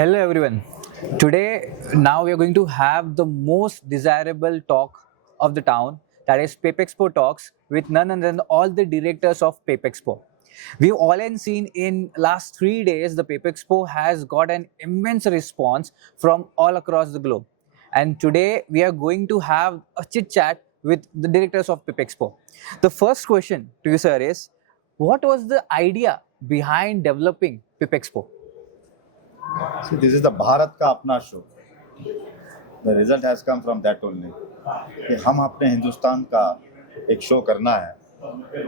Hello everyone. Today now we are going to have the most desirable talk of the town, that is PAPEXPO talks with none other than all the directors of PAPEXPO. We've all seen in last 3 days the PAPEXPO has got an immense response from all across the globe. And today we are going to have a chit chat with the directors of PAPEXPO. The first question to you sir is, what was the idea behind developing PAPEXPO? See, this is the Bharat का अपना show. The result has come from that only. कि हम अपने हिंदुस्तान का एक show करना है.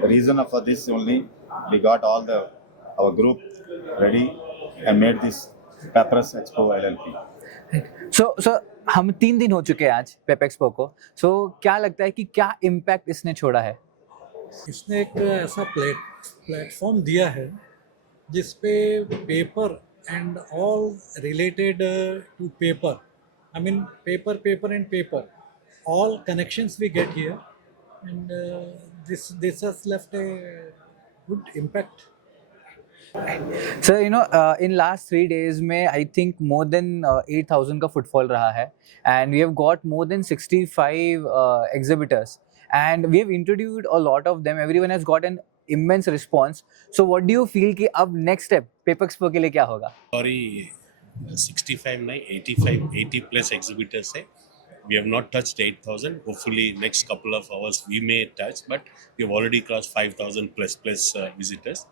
The reason for this only, we got all our group ready and made this PAPEXPO LLP. सो हम 3 दिन हो चुके हैं आज पेपेक्सपो को. सो क्या लगता है कि क्या इम्पैक्ट इसने छोड़ा है? इसने एक ऐसा प्लेटफॉर्म दिया है जिसपे paper and all related to paper, I mean paper and paper, all connections we get here and this has left a good impact. Sir in last 3 days में आई थिंक मोर देन 8,000 का footfall रहा है and we have got more than 65 exhibitors and we have interviewed a lot of them. Everyone has got an immense response. So what do you feel कि अब next step PAPEXPO के लिए क्या होगा? Sorry, 65 नहीं 80 plus exhibitors है. We have not touched 8,000. Hopefully next couple of hours we may touch, but we have already crossed 5,000 plus visitors.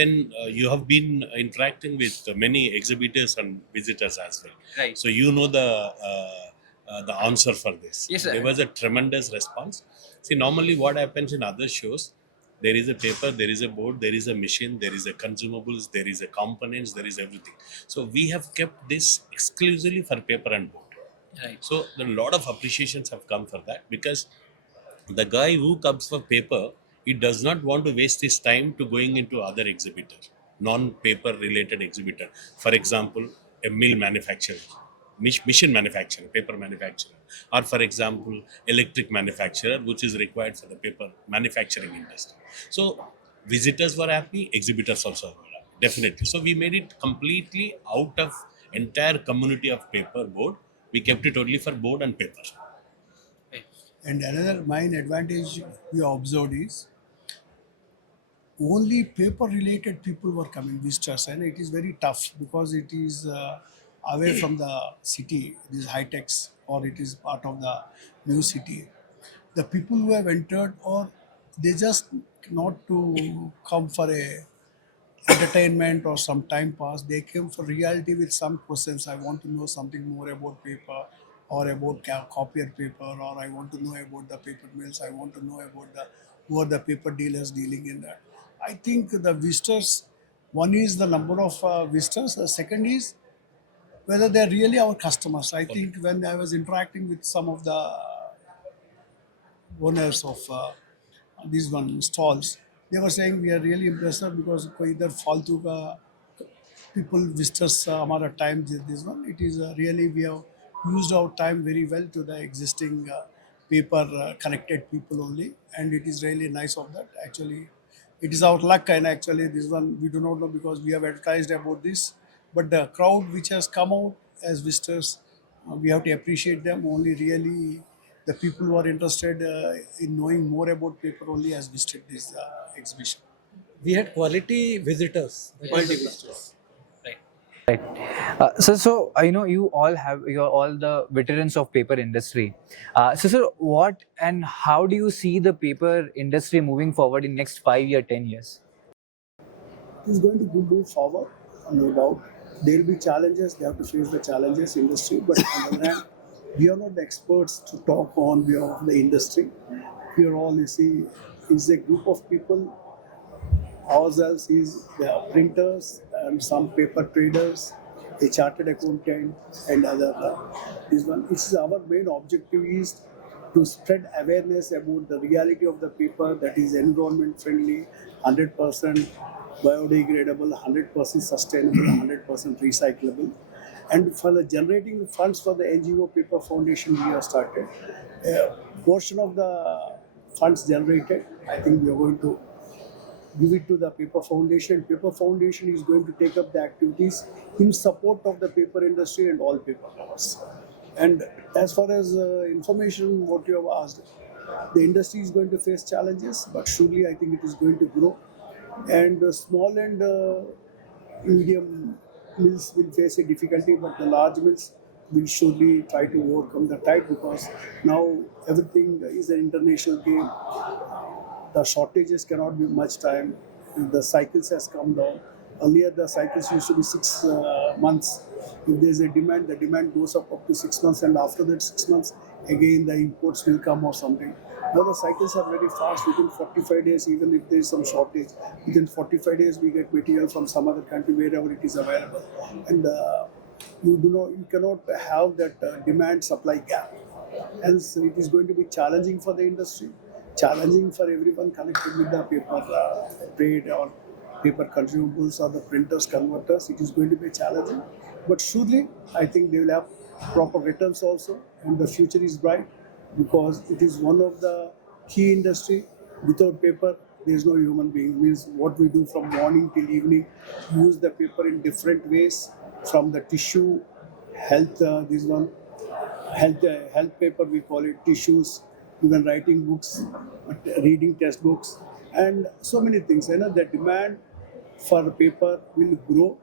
Then you have been interacting with many exhibitors and visitors as well. Right. So you know the answer for this. Yes, sir. There was a tremendous response. See, normally what happens in other shows, there is a paper, there is a board, there is a machine, there is a consumables, there is a components, there is everything. So we have kept this exclusively for paper and board. Right. So a lot of appreciations have come for that, because the guy who comes for paper, he does not want to waste his time to going into other exhibitor, non-paper related exhibitor. For example, a mill manufacturer, machine manufacturer, paper manufacturer, or for example electric manufacturer, which is required for the paper manufacturing industry. So visitors were happy, exhibitors also were happy, definitely. So we made it completely out of entire community of paper board. We kept it only for board and paper. And another main advantage we observed is only paper related people were coming, visitors, and it is very tough because it is away from the city. It is HITEX, or it is part of the new city. The people who have entered, or they just not to come for a entertainment or some time pass, they came for reality with some questions. I want to know something more about paper, or about copier paper, or I want to know about the paper mills. I want to know about who are the paper dealers dealing in that. I think the visitors, one is the number of visitors. The second is whether they're really our customers. I think when I was interacting with some of the owners of these stalls, they were saying we are really impressed because कोई इधर फालतू का people visitors हमारा time this one. It is really we have used our time very well to the existing paper connected people only, and it is really nice of that. Actually, it is our luck, and actually this one we do not know because we have advertised about this. But the crowd which has come out as visitors, we have to appreciate them. Only really the people who are interested in knowing more about paper only has visited this exhibition. We had quality visitors. Quality visitors. Right. So you you're all the veterans of paper industry. So what and how do you see the paper industry moving forward in next 5 year, 10 years? It is going to move forward, no doubt. There will be challenges. They have to face the challenges industry. But on the other hand, we are not the experts to talk on behalf of the industry. We are all, you see, is a group of people. Ourselves is the printers and some paper traders, a chartered accountant, and other. This one. This is our main objective is to spread awareness about the reality of the paper that is environment friendly, 100% biodegradable, 100% sustainable, 100% recyclable. And for the generating funds for the NGO Paper Foundation, we have started. A portion of the funds generated, I think we are going to give it to the paper foundation. Paper foundation is going to take up the activities in support of the paper industry and all paper lovers. And as far as information, what you have asked, the industry is going to face challenges, but surely I think it is going to grow. And small and medium mills will face a difficulty, but the large mills will surely try to overcome the tide, because now everything is an international game. The shortages cannot be much time. The cycles has come down. Earlier the cycles used to be 6 months. If there is a demand, the demand goes up to 6 months, and after that 6 months again the imports will come or something. Now the cycles are very fast. Within 45 days, even if there is some shortage, within 45 days we get material from some other country wherever it is available. And you cannot have that demand supply gap. Hence it is going to be challenging for the industry, challenging for everyone connected with the paper trade or paper consumables or the printers, converters. It is going to be challenging, but surely I think they will have proper returns also, and the future is bright, because it is one of the key industry. Without paper, there is no human being. Means what we do from morning till evening, use the paper in different ways, from the tissue, health, this one, health paper we call it, tissues, even writing books, reading textbooks, and so many things. You know, the demand for paper will grow,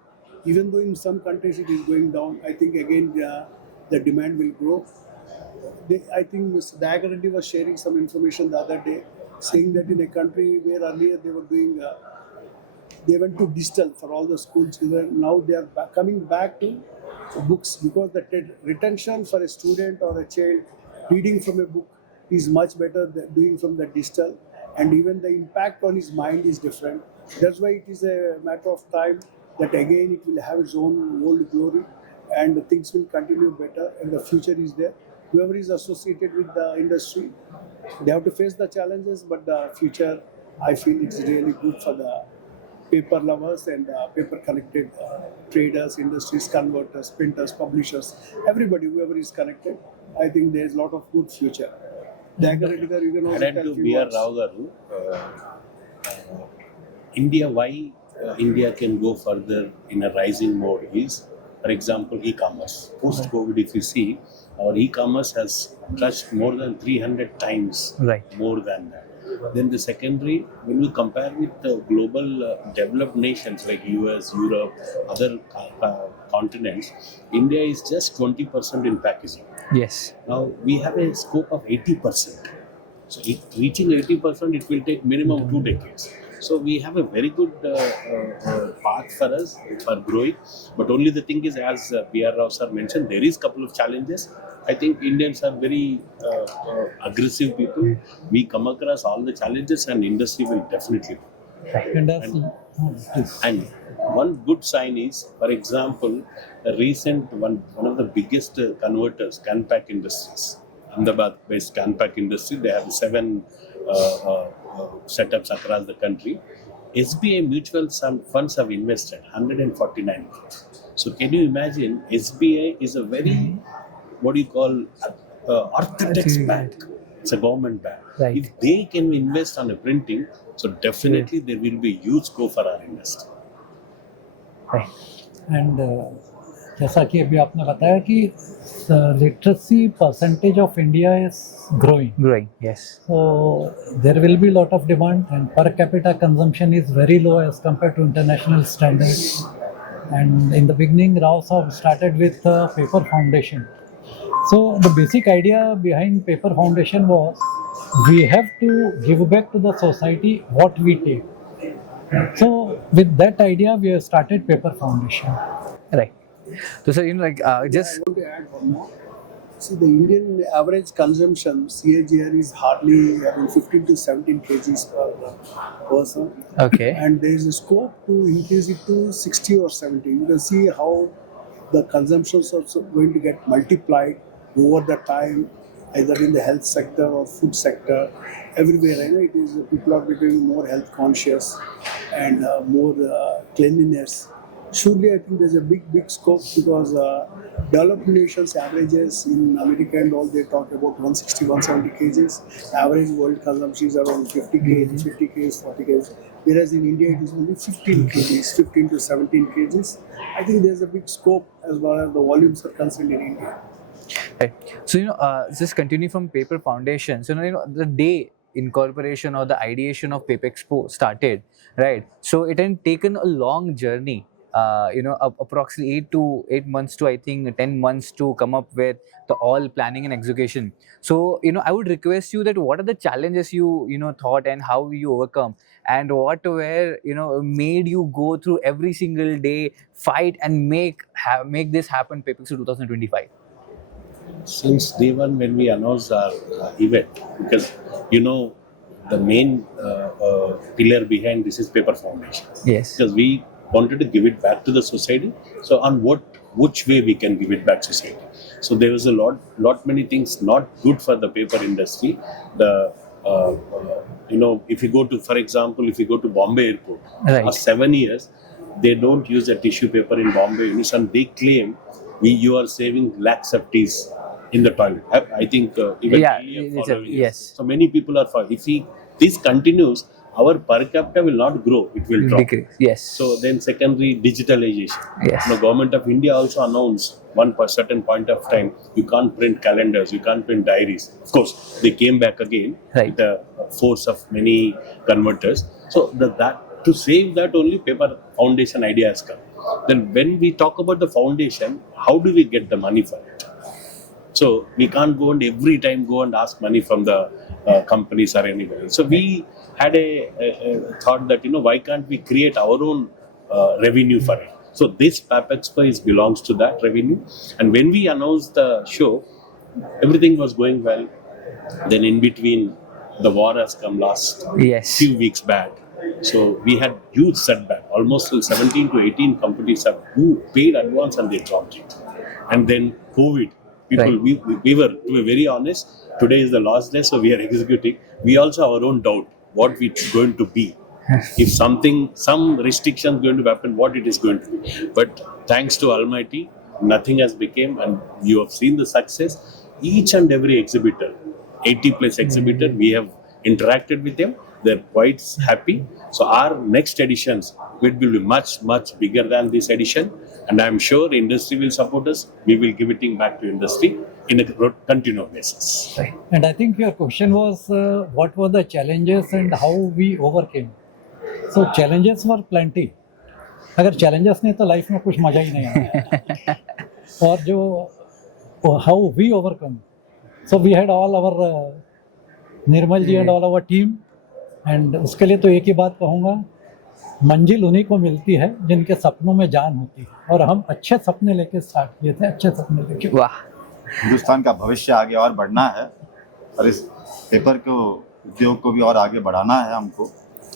even though in some countries it is going down. I think again the demand will grow. I think Mr. Dagar Reddy was sharing some information the other day, saying that in a country where earlier they were doing, they went to digital for all the school children. Now they are coming back to books, because the retention for a student or a child reading from a book is much better than doing from the digital, and even the impact on his mind is different. That's why it is a matter of time that again it will have its own old glory, and things will continue better, and the future is there. Whoever is associated with the industry, they have to face the challenges, but the future, I feel it's really good for the paper lovers and paper connected traders, industries, converters, printers, publishers, everybody, whoever is connected. I think there is a lot of good future. Dagar Reddy, you can also Added tell to few B.R. words. Rao garu, India, why India can go further in a rising mode is, for example, e-commerce. Post-COVID, if you see, our e-commerce has touched more than 300 times Right. more than that. Then the secondary, when we compare with the global developed nations like US, Europe, other continents, India is just 20% in packaging. Yes. Now we have a scope of 80%. So reaching 80%, it will take minimum 2 decades. So we have a very good path for us for growing. But only the thing is, as B.R. Rao sir mentioned, there is a couple of challenges. I think Indians are very aggressive people. We come across all the challenges, and industry will definitely grow. And one good sign is, for example, a recent one of the biggest converters, Canpack Industries, Ahmedabad-based Canpack Industry. They have 7 setups across the country. SBI mutual funds have invested 149 crores. So can you imagine? SBI is a very, what do you call, orthodox bank. It's a government bank. Right. If they can invest on a printing, so definitely there will be huge scope for our industry. Right. And जैसा कि अभी आपने बताया कि literacy percentage of India is growing, Growing. Yes. so there will be lot of demand, and per capita consumption is very low as compared to international standards. And in the beginning, Rao Saab started with paper foundation. So the basic idea behind paper foundation was we have to give back to the society what we take. So with that idea, we have started paper foundation. Right. So, sir, like I just want to add one more. See, the Indian average consumption CAGR is hardly around 15 to 17 kgs per person, okay. and there is a scope to increase it to 60 or 70. You can see how the consumption is also going to get multiplied over the time, either in the health sector or food sector, everywhere. I know it is people are becoming more health conscious and more cleanliness. Surely, I think there's a big scope, because developed nations averages in America and all, they talk about 160, 170 kgs. Average world consumption is around 50 kgs, 50 kgs, 40 kgs. whereas in India it is only 15 kgs, 15 to 17 kgs. I think there's a big scope as far as the volumes are concerned in India. Right. So just continue from paper foundation. So the day incorporation or the ideation of PAPEXPO started, right? So it had taken a long journey. Approximately 8 months to I think 10 months to come up with the all planning and execution. So I would request you that what are the challenges you thought and how you overcome, and what were made you go through every single day, fight and make this happen PAPEXPO 2025. Since day one when we announced our event, because the main pillar behind this is paper foundation. Yes. Because we wanted to give it back to the society. So on which way we can give it back to society. So there was a lot many things not good for the paper industry. The if you go to, for example, if you go to Bombay airport, Right. for 7 years, they don't use a tissue paper in Bombay, and they claim you are saving lakhs of teas in the toilet. I think even Yeah, Delhi are it's following it. yes. So many people are following. If this continues, our per capita will not grow; it will drop. Decrease. Yes. So then, secondary digitalization. Yes. The government of India also announced per certain point of time you can't print calendars, you can't print diaries. Of course, they came back again Right. with the force of many converters. So that to save that only paper foundation idea has come. Then when we talk about the foundation, how do we get the money for it? So we can't go and every time go and ask money from the companies or anybody. So we had a thought that why can't we create our own revenue for it? So this PAPEXPO belongs to that revenue. And when we announced the show, everything was going well. Then in between, the war has come last Yes. few weeks back. So we had huge setback. Almost 17 to 18 companies who paid advance and they dropped it. And then COVID. People, Right. we were, to be very honest, today is the last day, so we are executing. We also have our own doubt what it's going to be. If some restriction going to happen, what it is going to be. But thanks to Almighty, nothing has become, and you have seen the success. Each and every exhibitor, 80 plus exhibitor, we have interacted with them. They're quite happy. So our next editions will be much, much bigger than this edition. And I'm sure industry will support us. We will give it back to industry in a continuous basis. Right. And I think your question was what were the challenges and how we overcame. So challenges were plenty. अगर challenges नहीं तो life में कुछ मजा ही नहीं आता. और जो how we overcome. So we had all our Nirmal ji and all our team. And उसके लिए तो एक ही बात कहूँगा, मंजिल उन्हीं को मिलती है जिनके सपनों में जान होती है. और हम अच्छे सपने लेके स्टार्ट किए थे, अच्छे सपने लेके. वाह. हिंदुस्तान का भविष्य आगे और बढ़ना है और इस पेपर को उद्योग को भी और आगे बढ़ाना है हमको.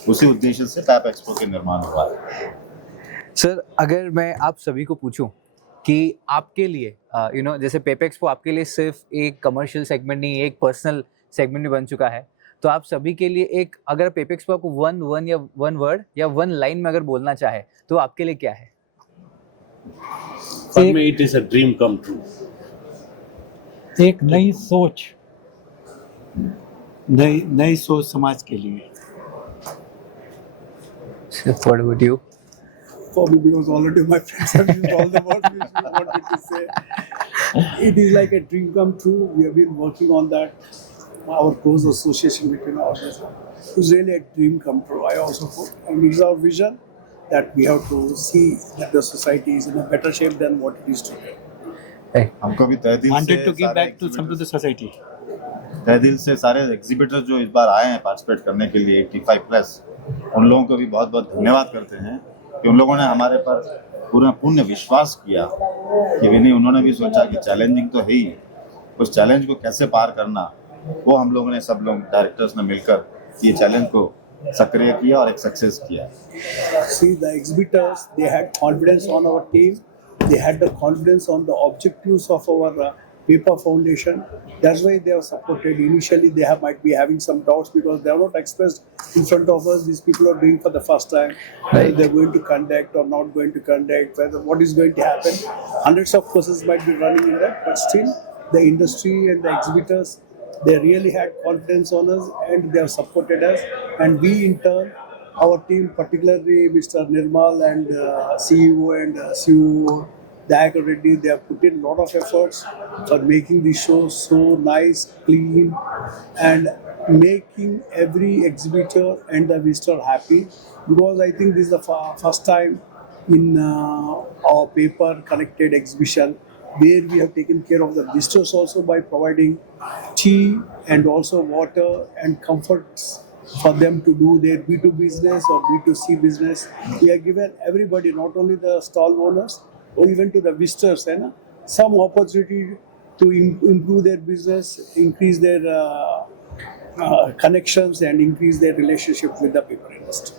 उसी उद्देश्य से पैपेक्सपो के निर्माण हुआ है. सर, अगर मैं आप सभी को पूछूं कि आपके लिए जैसे PAPEXPO आपके लिए सिर्फ एक कमर्शियल सेगमेंट नहीं, एक पर्सनल सेगमेंट भी बन चुका है, तो आप सभी के लिए एक अगर PAPEXPO आपको वन वर्ड या वन लाइन में अगर बोलना चाहे तो आपके लिए क्या है? For me, it is a dream come true. एक नई सोच, नई सोच समाज के लिए. What about you? For me, because already my friends have used all the words which we wanted to say. It is like a dream come true. We have been working on that. Our close association between ours is really a dream come true. I also hope, and it is our vision that we have to see that the society is in a better shape than what it is today. Hey. हमको भी तहे दिल wanted से to give सारे back to some to the society. तहे दिल से सारे एग्जीबिटर जो इस बार आए हैं पार्टिसिपेट करने के लिए 85 प्लस, उन लोगों को भी बहुत बहुत धन्यवाद करते हैं कि उन लोगों ने हमारे पर पूर्ण विश्वास किया कि नहीं, उन्होंने भी सोचा कि चैलेंजिंग तो है ही, उस चैलेंज को कैसे पार करना, वो हम लोगों ने सब लोग डायरेक्टर्स ने मिलकर ये चैलेंज को सक्रिय किया और एक सक्सेस किया. See, the exhibitors, they had confidence on our team. They had the confidence on the objectives of our paper foundation. That's why they are supported. Initially, might be having some doubts because they are not expressed in front of us. These people are doing for the first time. Whether they're going to conduct or not going to conduct, what is going to happen. Hundreds of courses might be running in that, but still, the industry and the exhibitors, they really had confidence on us and they have supported us. And we, in turn, our team, particularly Mr. Nirmal and CEO and COO Dayakar Reddy, they have put in a lot of efforts for making the show so nice, clean, and making every exhibitor and the visitor happy. Because I think this is the first time in our paper connected exhibition where we have taken care of the visitors also by providing tea and also water and comforts for them to do their B2 business or B2C business. We have given everybody, not only the stall owners, or even to the visitors, some opportunity to improve their business, increase their connections, and increase their relationship with the paper industry.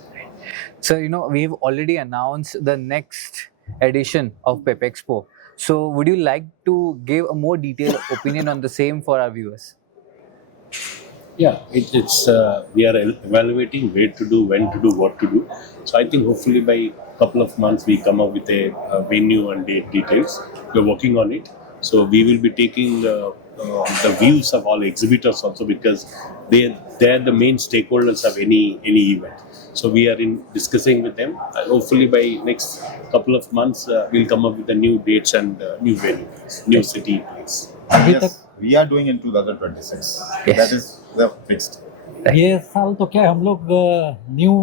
So, we've already announced the next edition of PAPEXPO. So, would you like to give a more detailed opinion on the same for our viewers? Yeah, it's we are evaluating where to do, when to do, what to do. So I think hopefully by a couple of months we come up with a venue and date details. We're working on it. So we will be taking the views of all exhibitors also, because they're the main stakeholders of any event. So we are in discussing with them, and hopefully by next couple of months we'll come up with the new dates and new venues, new city place. Yes, we are doing in 2026. Yes. That is fixed. ये साल तो क्या हम लोग new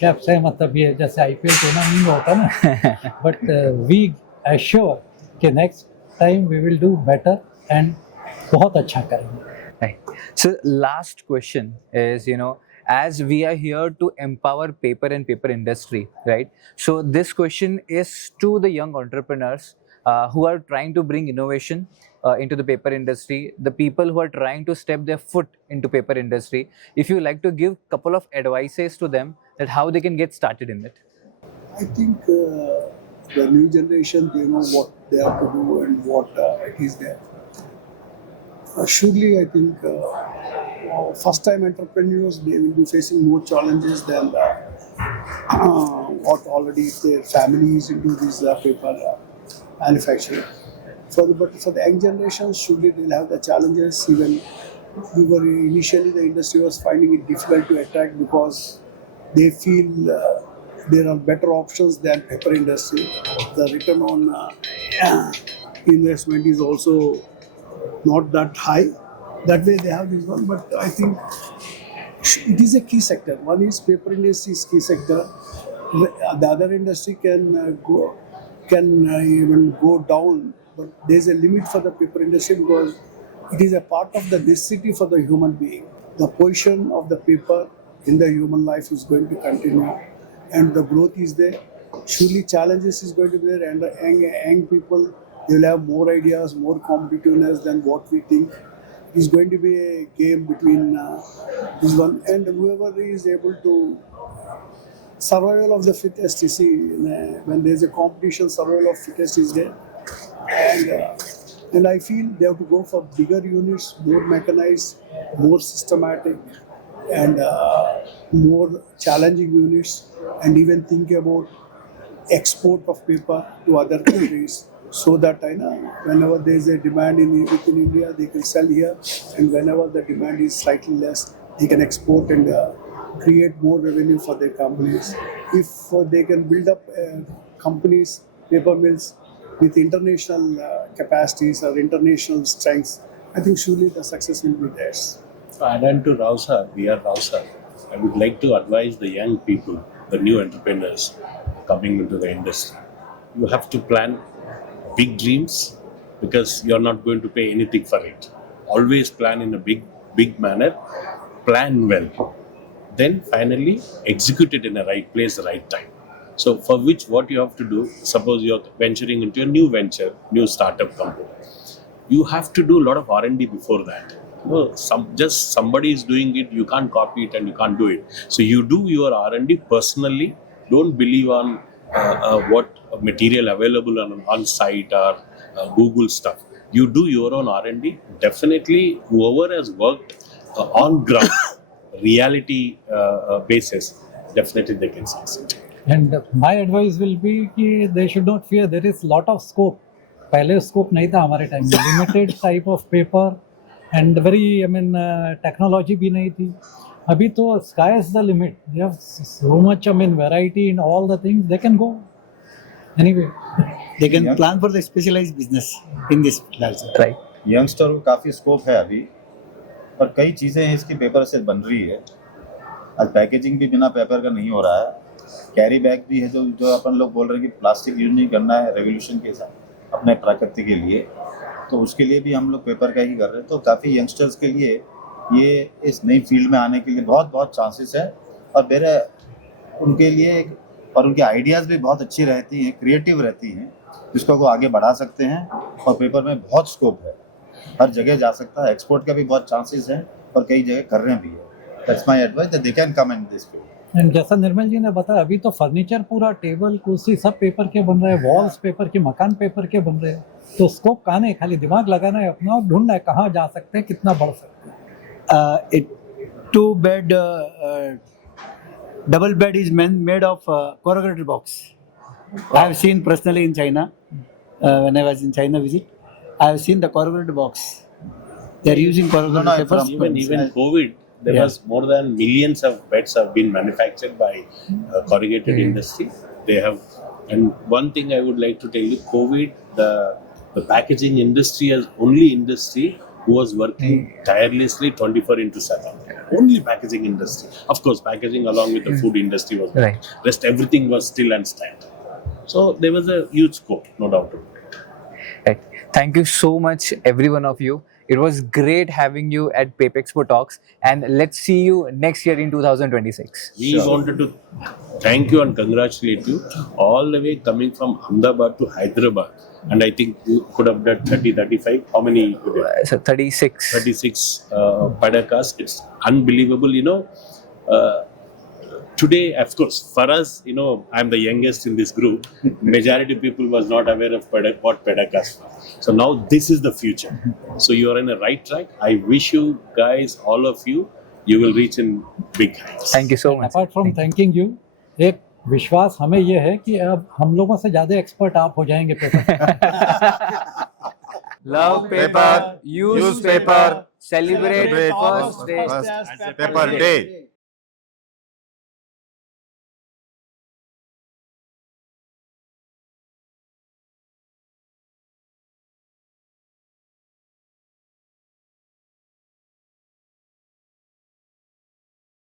caps है, मतलब ये जैसे आईपीएल टूर्नामेंट में होता है ना, बट वी एश्योर कि next time we will do better and बहुत अच्छा करेंगे. Right. So, last question is, as we are here to empower paper and paper industry, right? So, this question is to the young entrepreneurs who are trying to bring innovation into the paper industry, the people who are trying to step their foot into paper industry. If you like to give couple of advices to them that how they can get started in it. I think the new generation, they know what they have to do and what it is there. Surely, I think first-time entrepreneurs, they will be facing more challenges than what already their family is into this paper manufacturing. But for the young generation, surely they'll have the challenges. Even initially the industry was finding it difficult to attract because they feel there are better options than paper industry. The return on investment is also not that high. That way they have this one, but I think it is a key sector. One is paper industry is key sector. The other industry can even go down, but there is a limit for the paper industry because it is a part of the necessity for the human being. The position of the paper in the human life is going to continue, and the growth is there. Surely challenges is going to be there, and the young people, they will have more ideas, more competitiveness than what we think. It's going to be a game between this one and whoever is able to survival of the fittest. You see, when there's a competition, survival of fittest is there, and I feel they have to go for bigger units, more mechanized, more systematic, and more challenging units, and even think about export of paper to other countries. So that whenever there is a demand within India, they can sell here, and whenever the demand is slightly less, they can export and create more revenue for their companies. If they can build up companies, paper mills with international capacities or international strengths, I think surely the success will be theirs. And then to Rao sir, we are Rao sir, I would like to advise the young people, the new entrepreneurs coming into the industry. You have to plan big dreams because you're not going to pay anything for it. Always plan in a big manner, plan well. Then finally execute it in the right place, the right time. So for which what you have to do, suppose you're venturing into a new venture, new startup company, you have to do a lot of R&D before that. Just somebody is doing it, you can't copy it and you can't do it. So you do your R&D personally. Don't believe on what material available on site or Google stuff. You do your own R&D. Definitely, whoever has worked on ground, reality basis, definitely they can succeed. And my advice will be कि they should not fear. There is lot of scope. पहले scope नहीं था हमारे time में. Limited type of paper and very technology भी नहीं थी. अभी तो sky is the limit. They have so much, I mean, variety in all the things. They can go anyway. They can Yeah. plan for the specialized business in this also. Right. Youngster को काफ़ी scope है अभी, पर कई चीज़ें हैं इसकी paper से बन रही है। आज पैकेजिंग भी बिना पेपर का नहीं हो रहा है, कैरी बैग भी है जो अपन लोग बोल रहे हैं कि प्लास्टिक यूज नहीं करना है रेवोल्यूशन के साथ अपने प्रकृति के लिए, तो उसके लिए भी हम लोग पेपर का ही कर रहे हैं। तो काफ़ी यंगस्टर्स के लिए ये इस नई फील्ड में आने के लिए बहुत बहुत चांसेस है, और मेरे उनके लिए और उनकी आइडियाज़ भी बहुत अच्छी रहती हैं, क्रिएटिव रहती हैं, जिसको वो आगे बढ़ा सकते हैं। और पेपर में बहुत स्कोप है, हर जगह जा सकता है, एक्सपोर्ट का भी बहुत चांसेस हैं और कई जगह कर रहे हैं भी है। That's my advice that they can come in this field. And जैसा निर्मल जी ने बताया, अभी तो फर्नीचर पूरा टेबल कुर्सी सब पेपर के बन रहे हैं, वॉल्स पेपर के, मकान पेपर के बन रहे हैं। तो स्कोप कहाँ है, खाली दिमाग लगाना है अपना और ढूंढना है कहाँ जा सकते हैं, कितना बढ़ सकते हैं। It 2-bed double bed is made of corrugated box. I have seen personally in China when I was in China visit. I have seen the corrugated box. They are using corrugated No, papers. Even COVID, there Yeah. was more than millions of beds have been manufactured by corrugated industry. They have, and one thing I would like to tell you, COVID, the packaging industry as only industry who was working tirelessly 24/7. Only packaging industry. Of course, packaging along with the food industry was Right. rest everything was still and stand. So there was a huge scope, no doubt about it. Right. Thank you so much, every one of you. It was great having you at PAPEXPO Talks, and let's see you next year in 2026. We wanted to thank you and congratulate you all the way coming from Ahmedabad to Hyderabad. And I think you could have done 30, 35. How many you did? So 36. 36 podcasts. It's unbelievable, today, of course, for us, I'm the youngest in this group. Majority people was not aware of what podcasts were. So now this is the future. So you are in the right track. I wish you guys, all of you, you will reach in big heights. Thank you so much. Apart from thanking you, एक विश्वास हमें ये है कि अब हम लोगों से ज्यादा एक्सपर्ट आप हो जाएंगे paper. Love paper, use paper, celebrate first day. Paper day.